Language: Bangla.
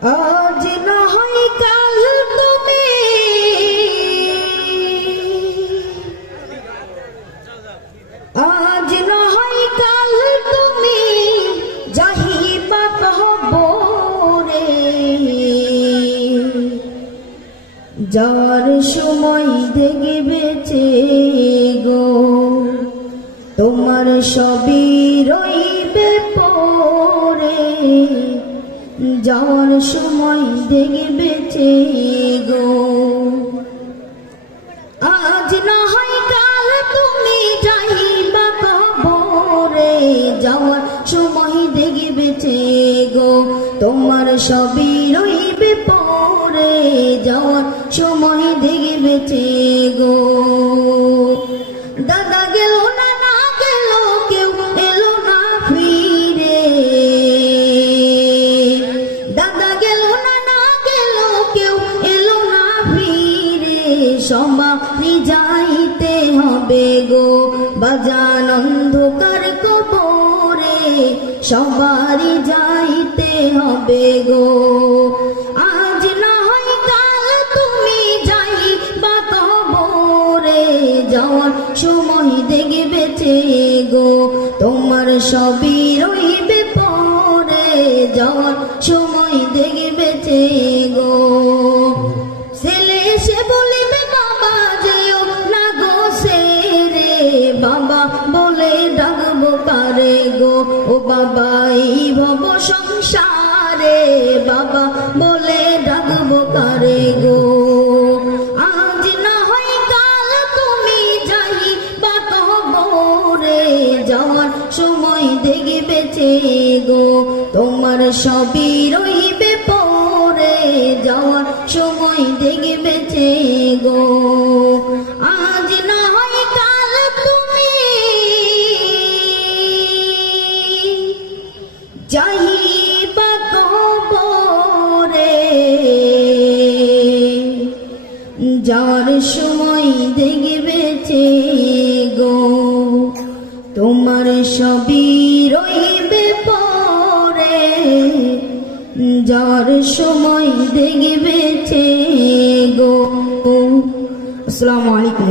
আজ না হয় কাল তুমি আজ না হয় কাল তুমি যাহিবা কবরে যাওয়ার সময় দেখবেছে গো তোমার সবই রইবে পরে যাওয়ার সময় দেখবেছে গো আজ না হয় কাল তুমি যাইবা কবরে যাওয়ার সময় দেখবেছে গো তোমার সবই রইবে পরে যাওয়ার সময় দেখবেছে গো দাদা গেল না না গেল কেউ এলো না ফিরে দাদা গেল না না গেল কেউ এলো না ফিরে সবারই যাইতে হবে গো বাজান অন্ধকার কবরে সবারই যাইতে হবে গো আজ না হয় কাল তুমি যাইবা কবরে যাওয়ার সময় দেখবেছে গো তোমার সবই রইবে পরে যাওয়ার সময় দেখবেছে গো ছেলে সে বলিবে বাবা যেও না গো সেরে বাবা বলে ডাকবো কারে গো ও বাবা এই ভব সংসারে বাবা বলে ডাকবো কারে গো আজ না হয় কাল তুমি যাইবা কবরে যাওয়ার সময় দেখবেছে গো তোমার সবই রইবে পরে যাওয়ার সময় দেখবেছে গো আজ না হয় কাল তুমি যাইবা কবরে যাওয়ার সময় দেখবেছে গো তোমার সবই রইবে পরে যাওয়ার সময় দেখবেছে গো। আসসালামু আলাইকুম।